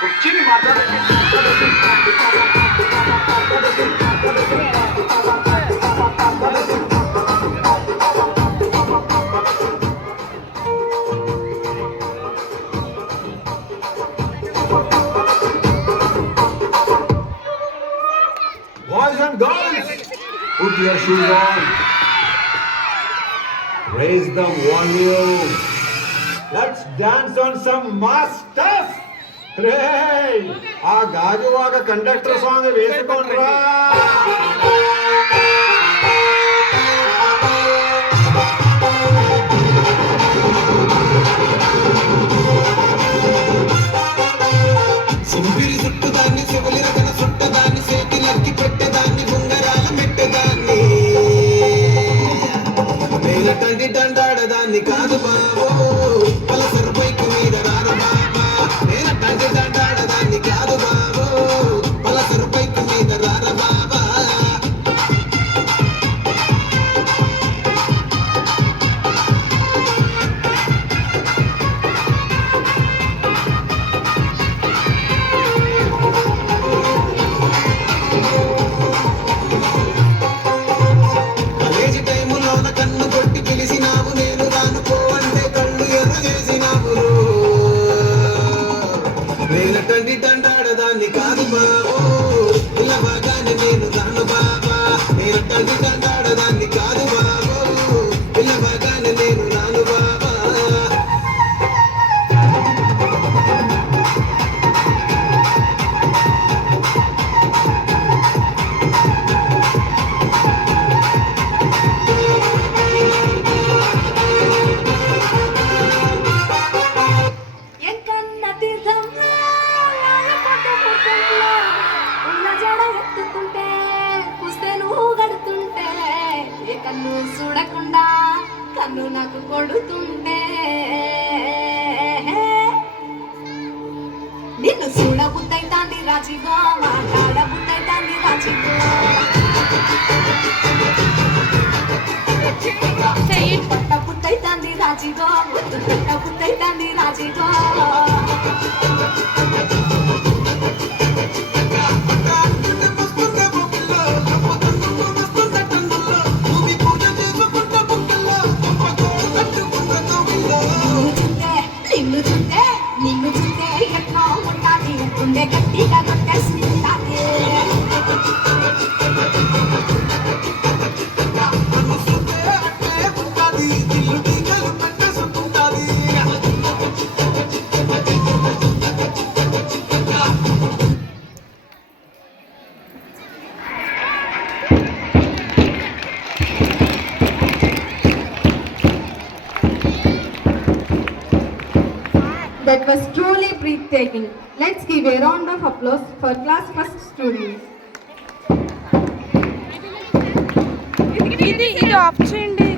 కూర్చుని మాట్లాడండి. Boys and girls, put your shoes on. Raise them one you. Let's dance on some mass stuff. Hey, ఆ Gajuwaka conductor song వేసుకోండిరా. సింపిరి చుట్టుదాన్ని Shivali రకన చుట్టదాన్ని సేటి lucky పెట్టేదాన్ని బొంగరాల మెట్టేదాన్ని వేల కంటి దండాడదాన్ని కాదు బాబో పలసరు బైక్ మీద రారు బాబా వేల కంటి దండాడదాన్ని కాదు బాబో పలసరు బైక్ మీద రారు బాబా కంటి దండాడదాన్ని కాదు బాబో ఇలా బాగానే నేను రాను బాబా నేను కంటి దండాడదాన్ని కాదు బాబో ఇలా బాగానే నేను రాను బాబా కన్ను చూడకుండా కన్ను నాకు కొడుతుంటే నిన్ను చూడబుద్దైతాంది రాజీగో మాట్లాడబుద్దైతాంది రాజీగో పట్టబుద్దైతాంది రాజీగో ముద్దు పెట్టబుద్దైతాంది రాజీగో నిన్ను చూస్తే ఎట్లా ఉంటాది గుండె గట్టిగా కొట్టేస్తుంటాది That was truly breathtaking. Let's give a round of applause for class first students. ఇది ఆఫ్ చేయండి.